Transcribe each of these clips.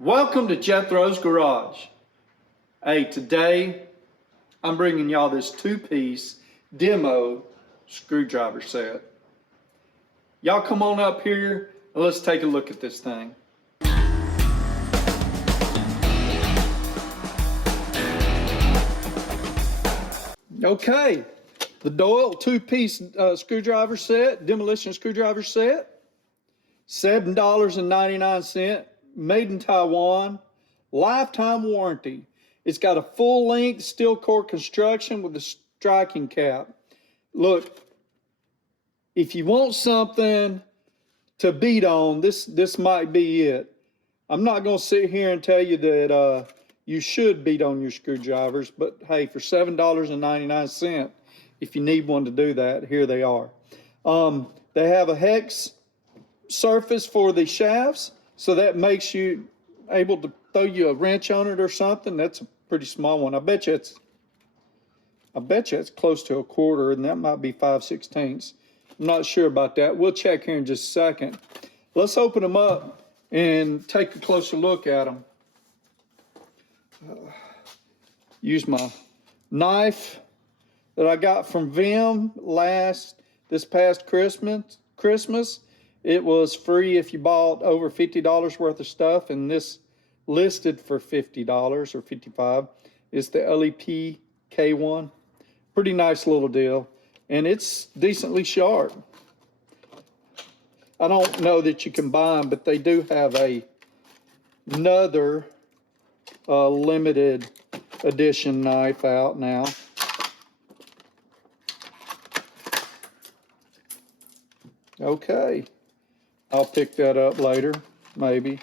Welcome to Jethro's Garage. Hey, today I'm bringing y'all this two-piece demo screwdriver set. Y'all come on up here and let's take a look at this thing. Okay, the Doyle two-piece screwdriver set, demolition screwdriver set, $7.99. Made in Taiwan, lifetime warranty. It's got a full-length steel core construction with a striking cap. Look, if you want something to beat on, this might be it. I'm not going to sit here and tell you that you should beat on your screwdrivers, but hey, for $7.99, if you need one to do that, here they are. They have a hex surface for the shafts, so that makes you able to throw you a wrench on it or something. That's a pretty small one. I bet you it's close to a quarter, and that might be 5/16. I'm not sure about that. We'll check here in just a second. Let's open them up and take a closer look at them. Use my knife that I got from Vim this past Christmas. It was free if you bought over $50 worth of stuff, and this listed for $50 or $55. It's the LEP K1. Pretty nice little deal, and it's decently sharp. I don't know that you can buy them, but they do have another limited edition knife out now. Okay. I'll pick that up later, maybe.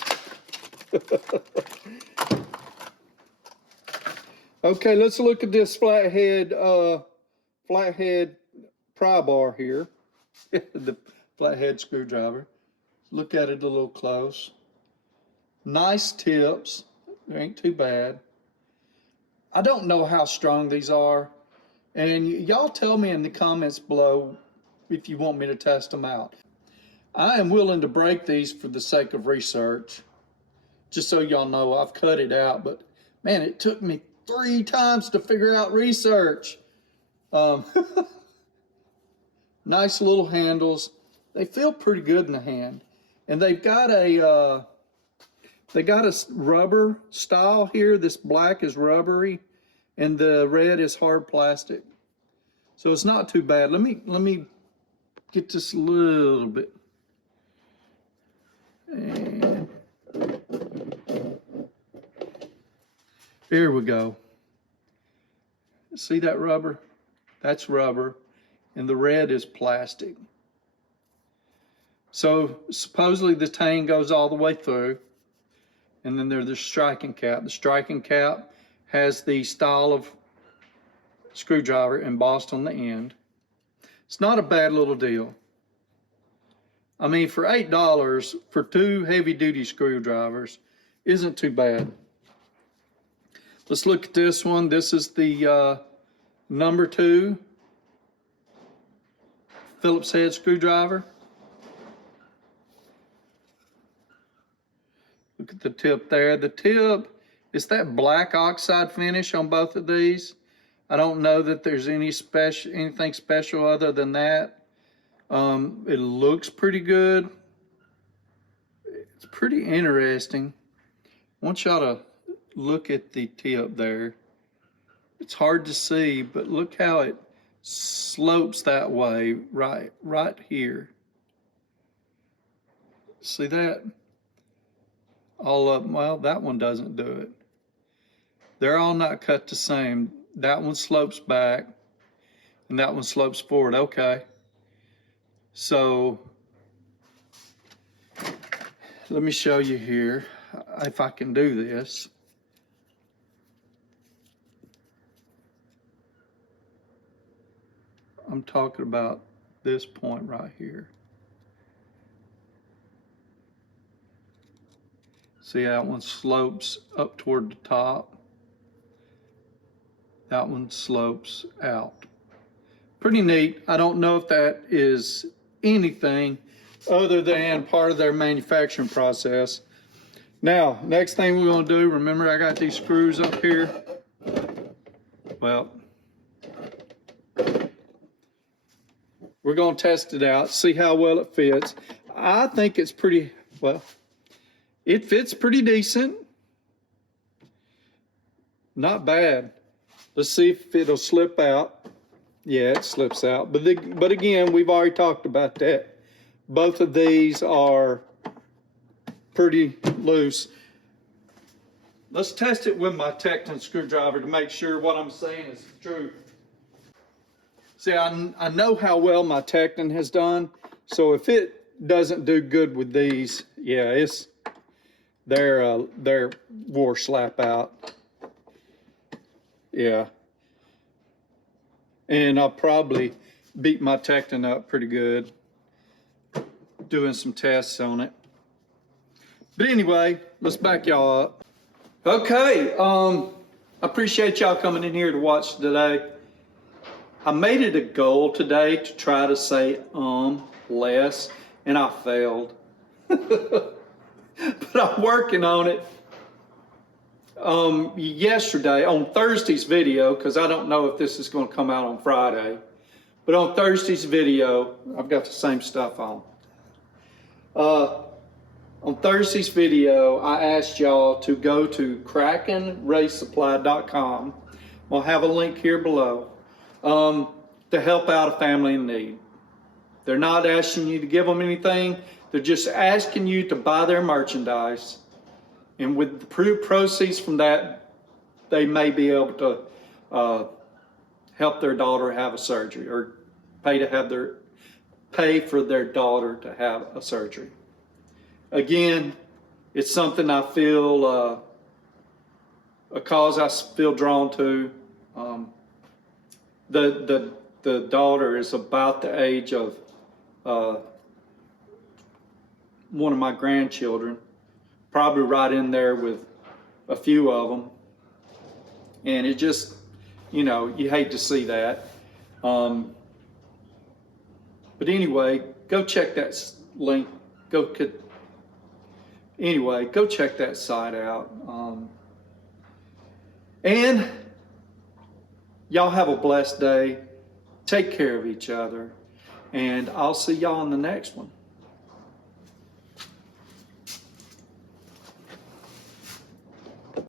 Okay, let's look at this flathead pry bar here. The flathead screwdriver. Look at it a little close. Nice tips. They ain't too bad. I don't know how strong these are, and y'all tell me in the comments below if you want me to test them out. I am willing to break these for the sake of research. Just so y'all know, I've cut it out, but man, it took me 3 times to figure out research. Nice little handles. They feel pretty good in the hand. And they've got a rubber style here. This black is rubbery and the red is hard plastic. So it's not too bad. Let me get this a little bit. And here we go. See that rubber? That's rubber, and the red is plastic. So supposedly the tang goes all the way through, and then there's the striking cap. The striking cap has the style of screwdriver embossed on the end. It's not a bad little deal. I mean, for $8 for 2 heavy-duty screwdrivers isn't too bad. Let's look at this one. This is the number 2 Phillips head screwdriver. Look at the tip there. The tip is that black oxide finish on both of these. I don't know that there's anything special other than that. It looks pretty good. It's pretty interesting. I want y'all to look at the tip there. It's hard to see, but look how it slopes that way, right here. See that? All up, well, that one doesn't do it. They're all not cut the same. That one slopes back, and that one slopes forward. Okay. So let me show you here if I can do this. I'm talking about this point right here. See, that one slopes up toward the top. That one slopes out. Pretty neat. I don't know if that is anything other than part of their manufacturing process. Now, next thing we're gonna do, remember I got these screws up here. Well, we're gonna test it out, see how well it fits. I think it's pretty, well, it fits pretty decent. Not bad. Let's see if it'll slip out. Yeah, it slips out. But again, we've already talked about that. Both of these are pretty loose. Let's test it with my Tecton screwdriver to make sure what I'm saying is true. See, I know how well my Tecton has done. So if it doesn't do good with these, yeah, they're wore slap out. Yeah. And I'll probably beat my Tecton up pretty good doing some tests on it. But anyway, let's back y'all up. Okay, I appreciate y'all coming in here to watch today. I made it a goal today to try to say less, and I failed. But I'm working on it. Yesterday, on Thursday's video, because I don't know if this is going to come out on Friday, but on Thursday's video, I've got the same stuff on. On Thursday's video, I asked y'all to go to KrakenRaceSupply.com. I'll have a link here below to help out a family in need. They're not asking you to give them anything. They're just asking you to buy their merchandise. And with the proceeds from that, they may be able to help their daughter have a surgery, or pay for their daughter to have a surgery. Again, it's something I feel, a cause I feel drawn to. The daughter is about the age of one of my grandchildren, probably right in there with a few of them. And it just, you hate to see that. But anyway, go check that link. Go check that site out. And y'all have a blessed day. Take care of each other. And I'll see y'all in the next one.